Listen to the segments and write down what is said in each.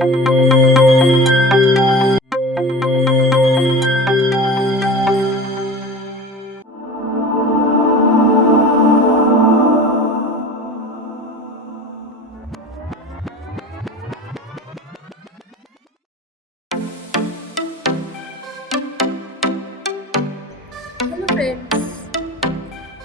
Hello friends,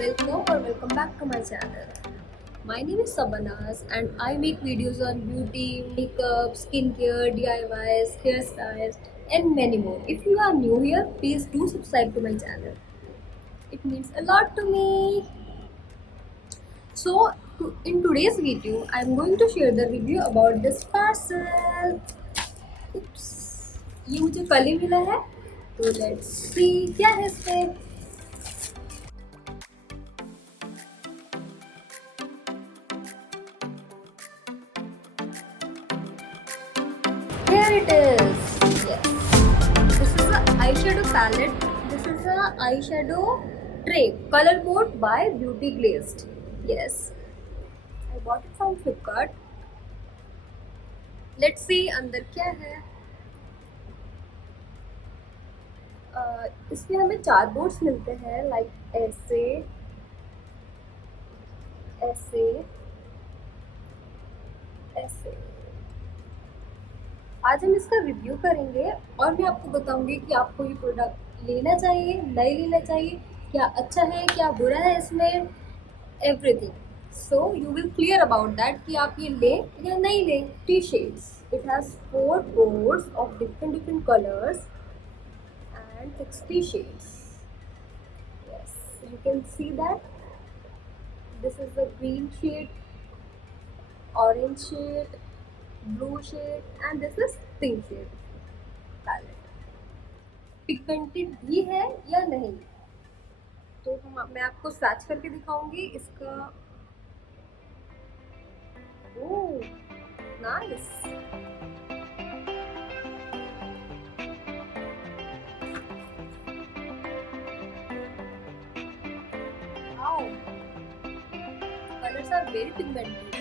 welcome back to my channel. My name is Sabanas and I make videos on beauty, makeup, skincare, DIYs, hairstyles and many more. If you are new here, please do subscribe to my channel. It means a lot to me. So in today's video, I am going to share the review about this parcel. Oops, ये मुझे कल ही मिला है, तो let's see क्या है इसमें. Here it is. Yes. This is a eyeshadow palette. This is a eyeshadow tray. Color board by Beauty Glazed. Yes. I bought it from Flipkart. Let's see अंदर क्या है. इसमें हमें 4 बोर्ड्स मिलते हैं, लाइक ऐसे, ऐसे, ऐसे. आज हम इसका रिव्यू करेंगे और मैं आपको बताऊंगी कि आपको ये प्रोडक्ट लेना चाहिए, नहीं लेना चाहिए, क्या अच्छा है, क्या बुरा है इसमें, everything. So you will clear about that कि आप ये लें या नहीं लें. T shades. It has 4 boards of different colours and 60 shades. Yes, you can see that. This is the green shade, orange shade, blue shade, and this is pink shade palette. Pigmented भी है या नहीं, तो मैं आपको swatch करके दिखाऊंगी इसका. Oh nice. Colors are very pigmented.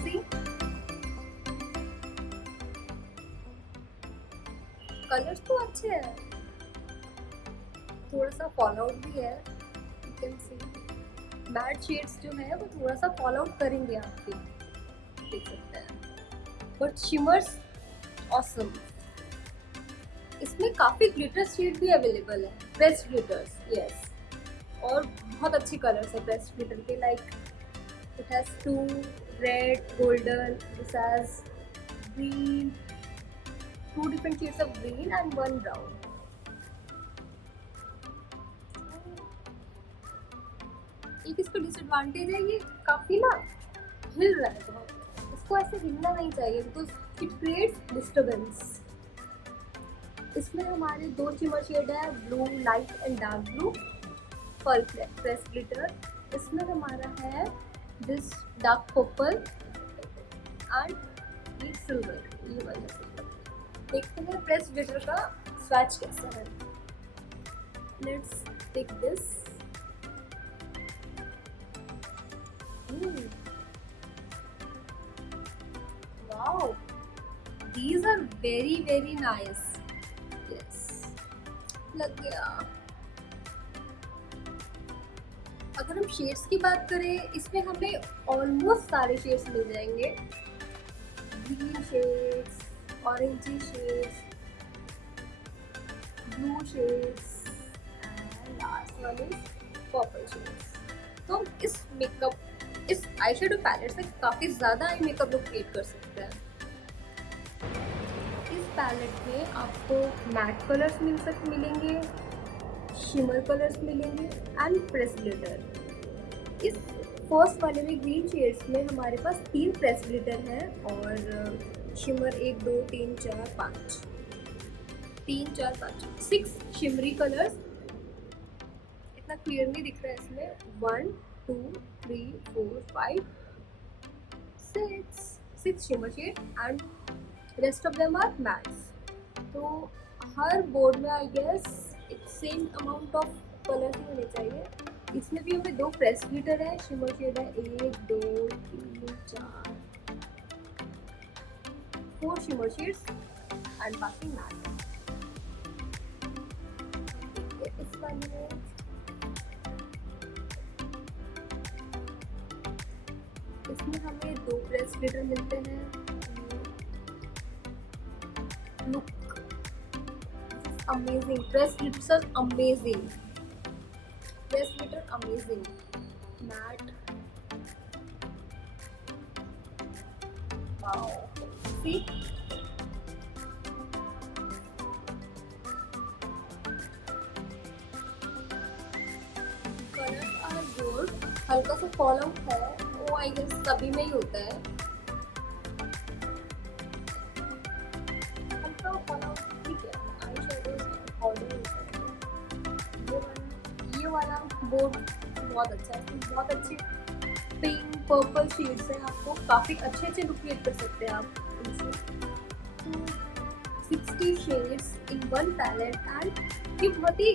See, colors तो अच्छे हैं, थोड़ा सा फॉल आउट भी है. You can see matte shades जो है वो थोड़ा सा फॉल आउट करेंगे आपके, देख सकते हैं. But shimmers awesome. इसमें काफ़ी ग्लिटर शेड भी अवेलेबल है, प्रेस्ड ग्लिटर्स. यस, और बहुत अच्छे कलर्स है प्रेस्ड ग्लिटर के. Like it has 2 red, golden, this has green, 2 different shades of green and 1 brown. एक इसका डिसएडवांटेज है, ये काफ़ी ना हिल रहा है बहुत. इसको ऐसे हिलना नहीं चाहिए बिकॉज इट क्रिएट्स डिस्टर्बेंस. इसमें हमारे 2 शिमर शेड है, blue light and dark blue for press glitter. इसमें हमारा है दिस डार्क पर्पल एंड ये सिल्वर, ये वाला सिल्वर. देखते हैं प्रेस ग्लिटर का स्वैच कैसा है. Let's take this. Wow, these are very very nice. Yes, लग गया. अगर हम शेड्स की बात करें, इसमें हमें ऑलमोस्ट सारे शेड्स मिल जाएंगे. Green shades, orangey shades, blue shades and last one is purple shades. तो इस आईशैडो पैलेट से काफ़ी ज़्यादा आई मेकअप लुक क्रिएट कर सकते हैं. इस पैलेट में आपको मैट कलर्स मिलेंगे, शिमर कलर्स मिलेंगे एंड प्रेस ग्लिटर. इस फर्स्ट वाले में ग्रीन शेड्स में हमारे पास 3 प्रेस ग्लिटर हैं और शिमर 1 2 3 4 5 3 4 5 6 शिमरी कलर्स. इतना क्लियर नहीं दिख रहा है इसमें. 1 2 3 4 5 6 shimmer shade and rest of them are mattes. तो हर बोर्ड में I guess same amount of colour ही होने चाहिए. इसमें भी हमें 2 प्रेस ग्लिटर है, शिमर शेड है 1 2 3 4 4 shimmer shades and बाकी matte। इस वाली में इसमें हमें 2 ब्रश ग्लिटर मिलते हैं। Look amazing, brush glitters are amazing, brush glitter amazing, matte, wow, see colours are good, हल्का सा फॉल आउट है, वो आई गेस सभी में ही होता है, हल्का फॉल आउट ठीक है। आई शेडोज ऑर्डर ये वाला बोर्ड बहुत अच्छा है, इसमें बहुत अच्छे पिंक पर्पल शेड्स हैं, आपको काफ़ी अच्छे अच्छे लुक क्रिएट कर सकते हैं आप इनसे। 60 shades in one palette and ये बहुत ही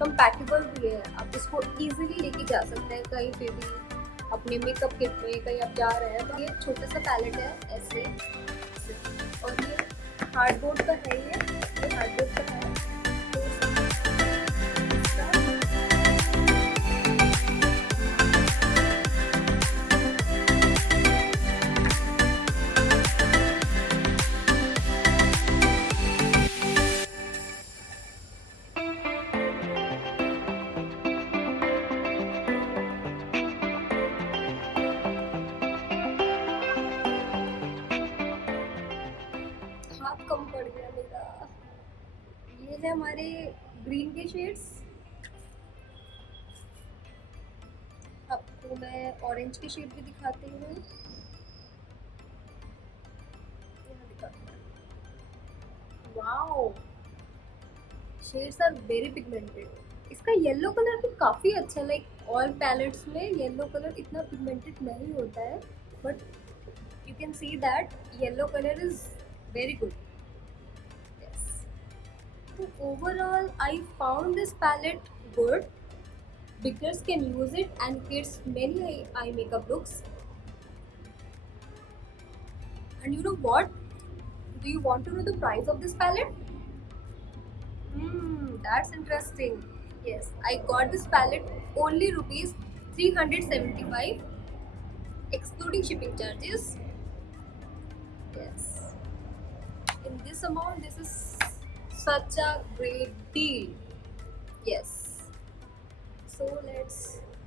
कंपैटिबल भी है, आप इसको इजीली लेके जा सकते हैं कहीं पे भी, अपने मेकअप किट में कहीं आप जा रहे हैं तो ये छोटा सा पैलेट है ऐसे, और ये हार्डबोर्ड का है, ये हार्डबोर्ड का है। हाथ कम पड़ गया मेरा। ये है हमारे ग्रीन के शेड्स, आपको मैं ऑरेंज के शेड भी दिखाती हूँ, wow, shades are very pigmented. इसका येलो कलर भी काफ़ी अच्छा है, लाइक ऑल पैलेट्स में येलो कलर इतना पिगमेंटेड नहीं होता है, but you can see that yellow colour is very good. Yes. So overall, I found this palette good. Beginners can use it and creates many eye makeup looks. And you know what? Do you want to know the price of this palette? That's interesting. Yes, I got this palette only rupees 375, excluding shipping charges. Yes. In this amount, this is such a great deal. Yes. So let's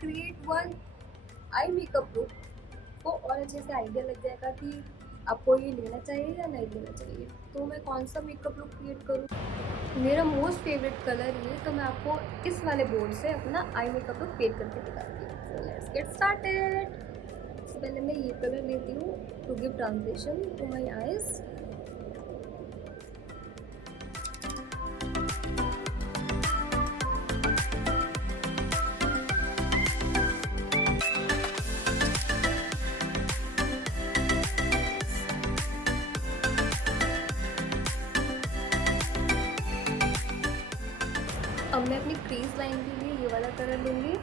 create one eye makeup look। को और अच्छे से idea लग जाएगा कि आपको ये लेना चाहिए या नहीं लेना चाहिए। तो मैं कौन सा मेकअप लुक क्रिएट करूँ, मेरा मोस्ट फेवरेट कलर ये, तो मैं आपको इस वाले बोर्ड से अपना आई मेकअप लुक क्रिएट करके दिखाती हूँ। So let's get started। सबसे पहले मैं ये कलर लेती हूँ to give transition to my eyes. अब मैं अपनी क्रीज लाइन के लिए ये वाला कलर लूँगी।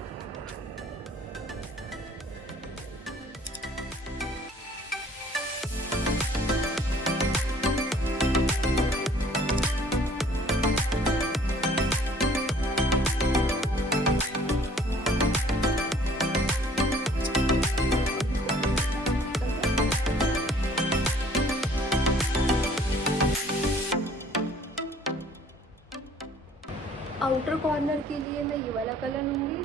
आउटर कॉर्नर के लिए मैं ये वाला कलर लूँगी।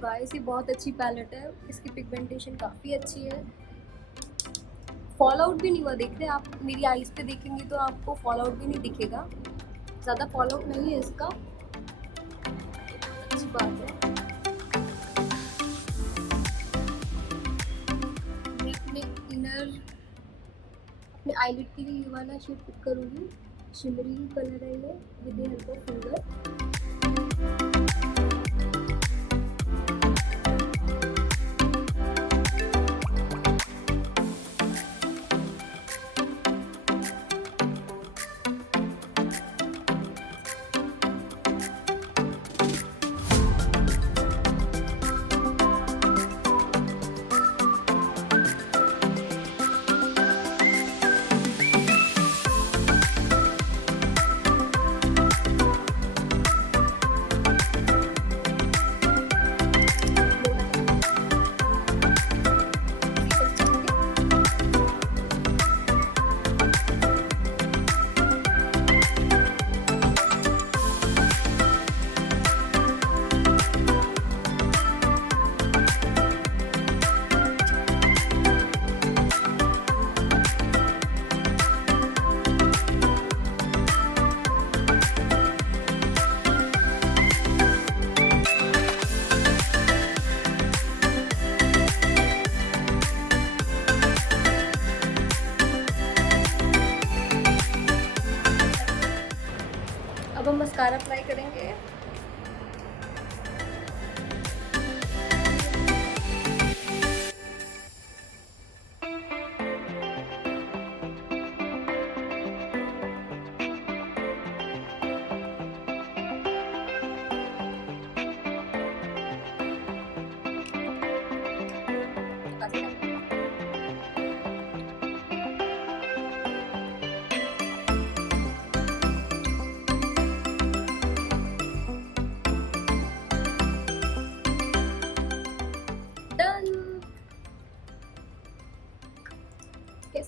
गाइस ये बहुत अच्छी पैलेट है, इसकी पिगमेंटेशन काफ़ी अच्छी है, फॉल आउट भी नहीं हुआ, देख रहे हैं आप मेरी आईज पे देखेंगे तो आपको फॉल आउट भी नहीं दिखेगा, ज़्यादा फॉल आउट नहीं है इसका, अच्छी बात है। अपने आईलिड के लिए ये वाला शेड पिक करूँगी, शिमरी कलर है ये, with the help of finger.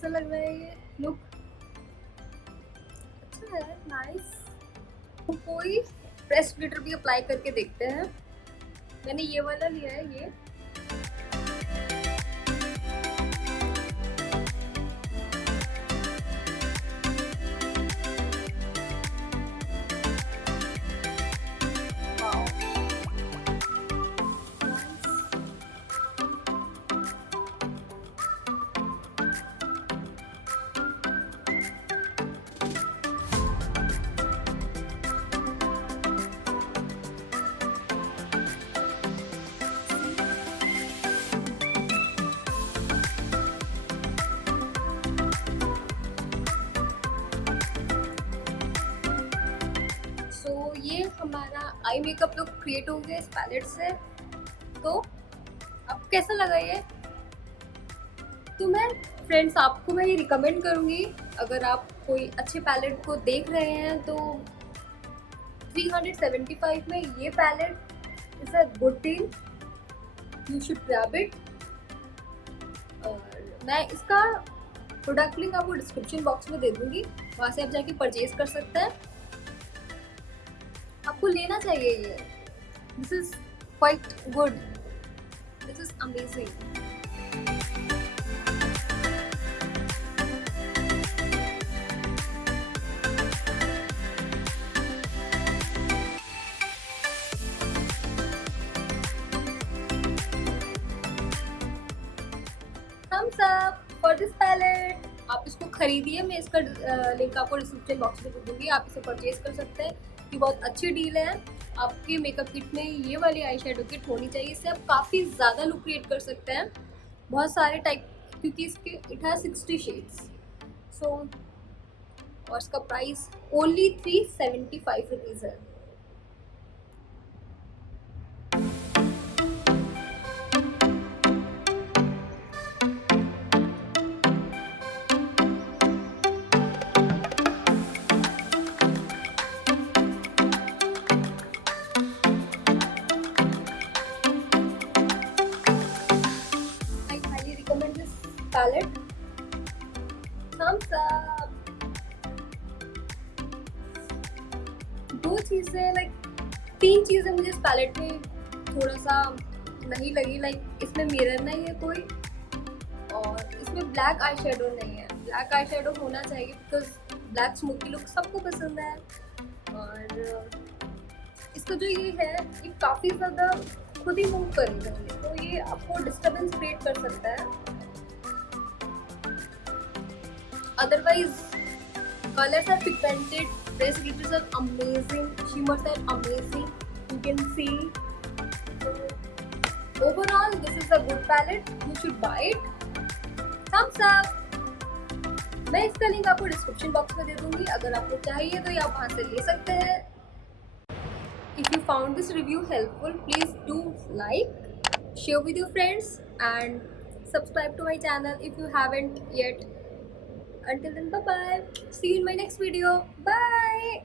कैसा लग रहा है ये लुक? अच्छा है, नाइस। कोई प्रेस ग्लिटर भी अप्लाई करके देखते हैं। मैंने ये वाला लिया है, ये ये हमारा आई मेकअप लुक क्रिएट हो गया इस पैलेट से। तो अब कैसा लगा ये? तो मैं फ्रेंड्स आपको मैं ये रिकमेंड करूँगी, अगर आप कोई अच्छे पैलेट को देख रहे हैं तो 375 में ये palette is a good deal, you should grab it. और मैं इसका प्रोडक्ट लिंक आपको डिस्क्रिप्शन बॉक्स में दे दूँगी, वहाँ से आप जाके परचेज कर सकते हैं। आपको लेना चाहिए ये, this is quite good, this is amazing. Thumbs up for this palette. आप इसको खरीदिए, मैं इसका लिंक आपको डिस्क्रिप्शन बॉक्स में दे दूँगी, आप इसे परचेज कर सकते हैं। ये बहुत अच्छी डील है। आपके मेकअप किट में ये वाली आई शेडो किट होनी चाहिए, इससे आप काफ़ी ज़्यादा लुक क्रिएट कर सकते हैं, बहुत सारे टाइप, क्योंकि इसके इट हैज़ 60 शेड्स। सो और इसका प्राइस ओनली 375 रुपीज़ है। Palette thumbs up. दो चीज़ें लाइक 3 चीज़ें मुझे इस पैलेट में थोड़ा सा नहीं लगी, लाइक इसमें मिरर नहीं है कोई, और इसमें ब्लैक आई शेडो नहीं है। ब्लैक आई शेडो होना चाहिए बिकॉज ब्लैक स्मोकी लुक सबको पसंद है। और इसका जो ये है ये काफ़ी ज़्यादा खुद ही मूव करेगा, तो ये आपको डिस्टर्बेंस क्रिएट कर सकता है। Otherwise, colors are pigmented, press glitters are amazing, shimmers are amazing. You can see. So, overall, this is a good palette. You should buy it. Thumbs up. मैं इसका लिंक आपको डिस्क्रिप्शन बॉक्स में दे दूँगी, अगर आपको चाहिए तो आप वहाँ से ले सकते हैं। If you found this review helpful, please do like, share with your friends, and subscribe to my channel if you haven't yet. Until then, bye bye. See you in my next video. Bye.